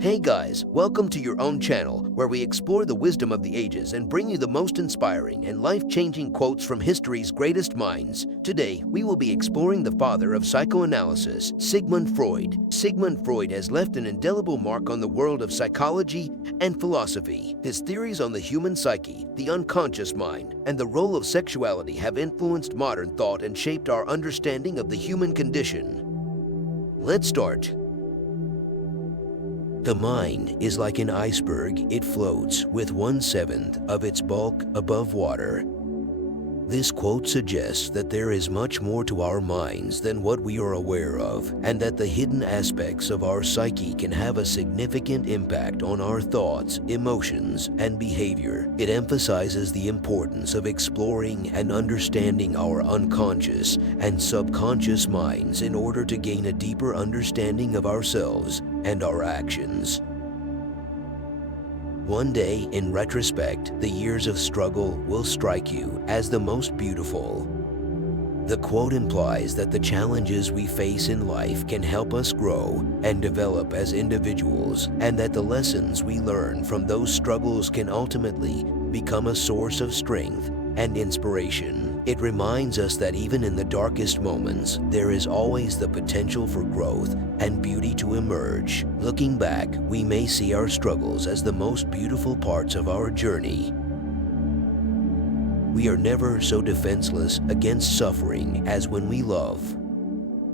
Hey guys, welcome to your own channel where we explore the wisdom of the ages and bring you the most inspiring and life-changing quotes from history's greatest minds. Today, we will be exploring the father of psychoanalysis, Sigmund Freud. Sigmund Freud has left an indelible mark on the world of psychology and philosophy. His theories on the human psyche, the unconscious mind, and the role of sexuality have influenced modern thought and shaped our understanding of the human condition. Let's start. The mind is like an iceberg. It floats with 1/7 of its bulk above water. This quote suggests that there is much more to our minds than what we are aware of, and that the hidden aspects of our psyche can have a significant impact on our thoughts, emotions, and behavior. It emphasizes the importance of exploring and understanding our unconscious and subconscious minds in order to gain a deeper understanding of ourselves and our actions. One day, in retrospect, the years of struggle will strike you as the most beautiful. The quote implies that the challenges we face in life can help us grow and develop as individuals, and that the lessons we learn from those struggles can ultimately become a source of strength and inspiration. It reminds us that even in the darkest moments, there is always the potential for growth and beauty to emerge. Looking back, we may see our struggles as the most beautiful parts of our journey. We are never so defenseless against suffering as when we love.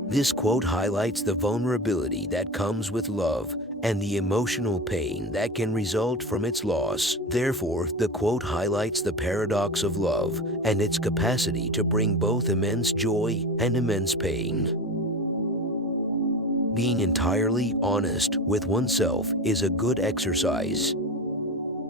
This quote highlights the vulnerability that comes with love and the emotional pain that can result from its loss. Therefore, the quote highlights the paradox of love and its capacity to bring both immense joy and immense pain. Being entirely honest with oneself is a good exercise.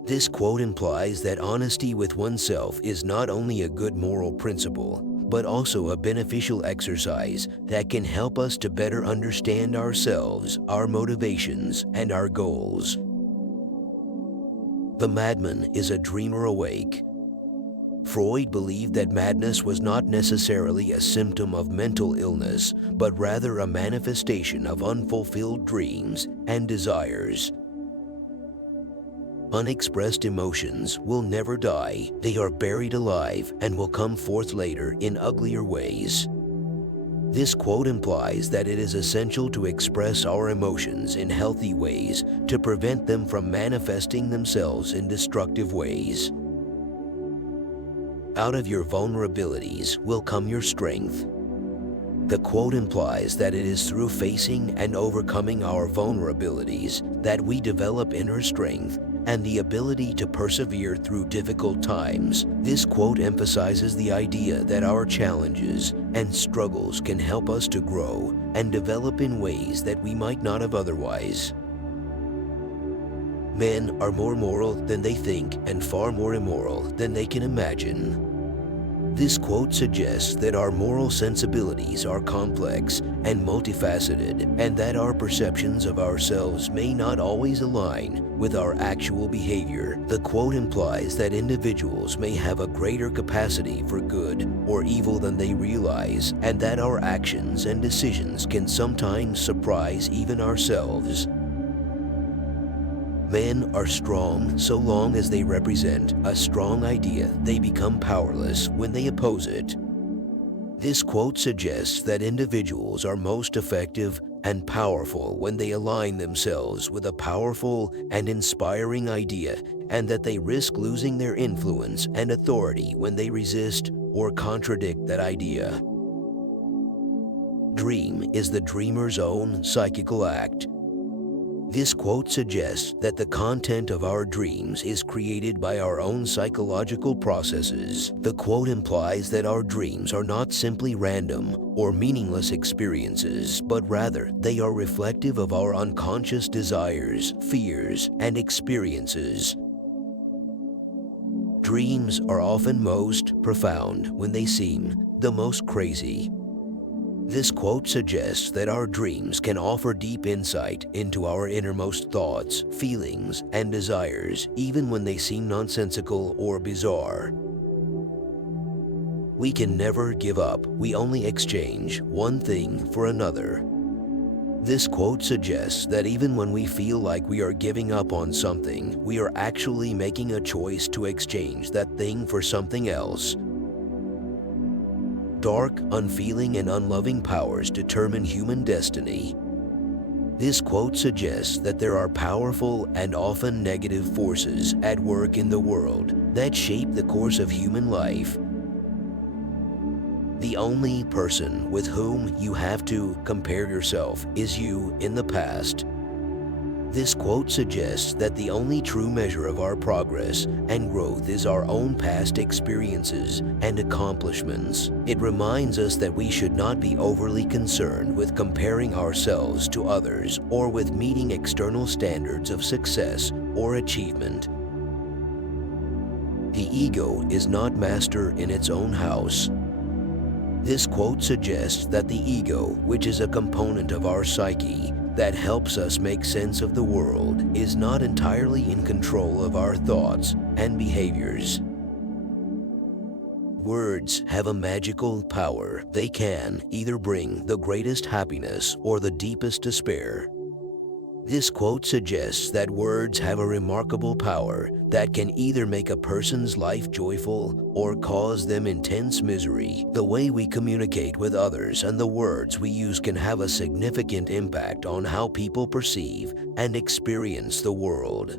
This quote implies that honesty with oneself is not only a good moral principle, but also a beneficial exercise that can help us to better understand ourselves, our motivations, and our goals. The madman is a dreamer awake. Freud believed that madness was not necessarily a symptom of mental illness, but rather a manifestation of unfulfilled dreams and desires. Unexpressed emotions will never die. They are buried alive and will come forth later in uglier ways. This quote implies that it is essential to express our emotions in healthy ways to prevent them from manifesting themselves in destructive ways. Out of your vulnerabilities will come your strength. The quote implies that it is through facing and overcoming our vulnerabilities that we develop inner strength and the ability to persevere through difficult times. This quote emphasizes the idea that our challenges and struggles can help us to grow and develop in ways that we might not have otherwise. Men are more moral than they think and far more immoral than they can imagine. This quote suggests that our moral sensibilities are complex and multifaceted, and that our perceptions of ourselves may not always align with our actual behavior. The quote implies that individuals may have a greater capacity for good or evil than they realize, and that our actions and decisions can sometimes surprise even ourselves. Men are strong so long as they represent a strong idea. They become powerless when they oppose it. This quote suggests that individuals are most effective and powerful when they align themselves with a powerful and inspiring idea, and that they risk losing their influence and authority when they resist or contradict that idea. Dream is the dreamer's own psychical act. This quote suggests that the content of our dreams is created by our own psychological processes. The quote implies that our dreams are not simply random or meaningless experiences, but rather they are reflective of our unconscious desires, fears, and experiences. Dreams are often most profound when they seem the most crazy. This quote suggests that our dreams can offer deep insight into our innermost thoughts, feelings, and desires, even when they seem nonsensical or bizarre. We can never give up. We only exchange one thing for another. This quote suggests that even when we feel like we are giving up on something, we are actually making a choice to exchange that thing for something else. Dark, unfeeling, and unloving powers determine human destiny. This quote suggests that there are powerful and often negative forces at work in the world that shape the course of human life. The only person with whom you have to compare yourself is you in the past. This quote suggests that the only true measure of our progress and growth is our own past experiences and accomplishments. It reminds us that we should not be overly concerned with comparing ourselves to others or with meeting external standards of success or achievement. The ego is not master in its own house. This quote suggests that the ego, which is a component of our psyche that helps us make sense of the world, is not entirely in control of our thoughts and behaviors. Words have a magical power. They can either bring the greatest happiness or the deepest despair. This quote suggests that words have a remarkable power that can either make a person's life joyful or cause them intense misery. The way we communicate with others and the words we use can have a significant impact on how people perceive and experience the world.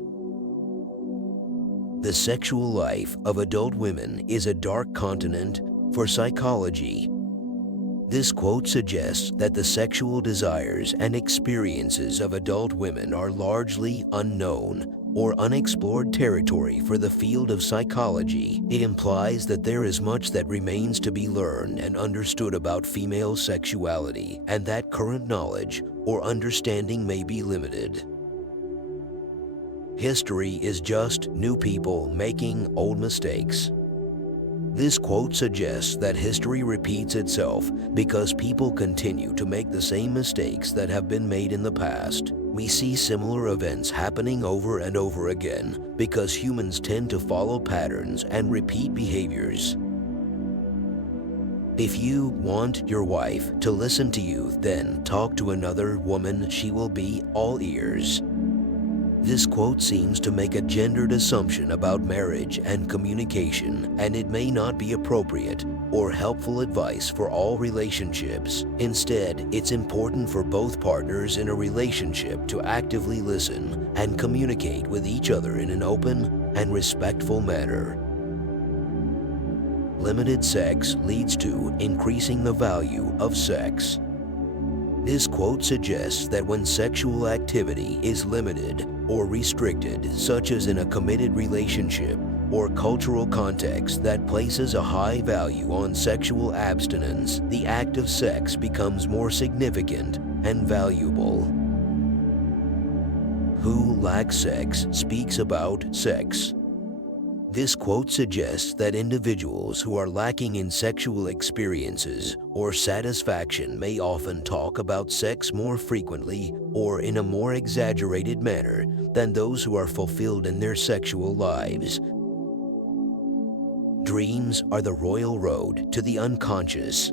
The sexual life of adult women is a dark continent for psychology. This quote suggests that the sexual desires and experiences of adult women are largely unknown or unexplored territory for the field of psychology. It implies that there is much that remains to be learned and understood about female sexuality, and that current knowledge or understanding may be limited. History is just new people making old mistakes. This quote suggests that history repeats itself because people continue to make the same mistakes that have been made in the past. We see similar events happening over and over again because humans tend to follow patterns and repeat behaviors. If you want your wife to listen to you, then talk to another woman. She will be all ears. This quote seems to make a gendered assumption about marriage and communication, and it may not be appropriate or helpful advice for all relationships. Instead, it's important for both partners in a relationship to actively listen and communicate with each other in an open and respectful manner. Limited sex leads to increasing the value of sex. This quote suggests that when sexual activity is limited or restricted, such as in a committed relationship or cultural context that places a high value on sexual abstinence, the act of sex becomes more significant and valuable. Who lacks sex speaks about sex. This quote suggests that individuals who are lacking in sexual experiences or satisfaction may often talk about sex more frequently or in a more exaggerated manner than those who are fulfilled in their sexual lives. Dreams are the royal road to the unconscious.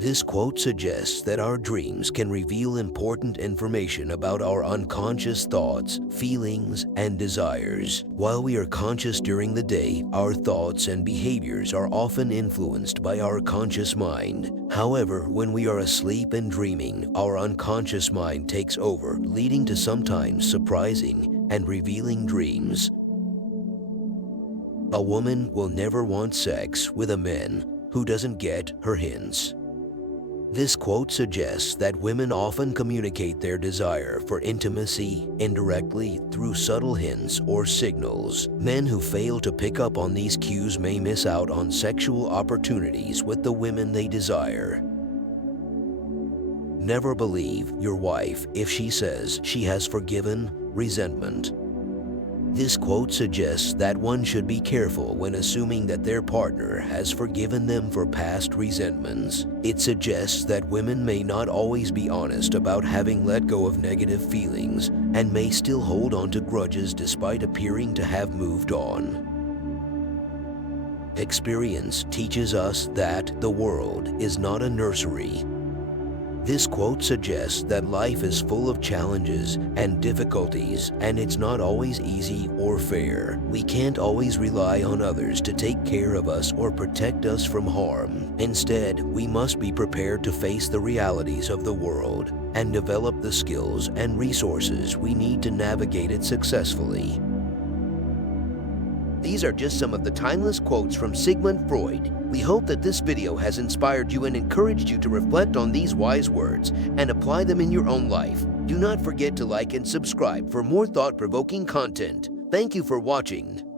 This quote suggests that our dreams can reveal important information about our unconscious thoughts, feelings, and desires. While we are conscious during the day, our thoughts and behaviors are often influenced by our conscious mind. However, when we are asleep and dreaming, our unconscious mind takes over, leading to sometimes surprising and revealing dreams. A woman will never want sex with a man who doesn't get her hints. This quote suggests that women often communicate their desire for intimacy indirectly through subtle hints or signals. Men who fail to pick up on these cues may miss out on sexual opportunities with the women they desire. Never believe your wife if she says she has forgiven resentment. This quote suggests that one should be careful when assuming that their partner has forgiven them for past resentments. It suggests that women may not always be honest about having let go of negative feelings and may still hold on to grudges despite appearing to have moved on. Experience teaches us that the world is not a nursery. This quote suggests that life is full of challenges and difficulties, and it's not always easy or fair. We can't always rely on others to take care of us or protect us from harm. Instead, we must be prepared to face the realities of the world and develop the skills and resources we need to navigate it successfully. These are just some of the timeless quotes from Sigmund Freud. We hope that this video has inspired you and encouraged you to reflect on these wise words and apply them in your own life. Do not forget to like and subscribe for more thought-provoking content. Thank you for watching.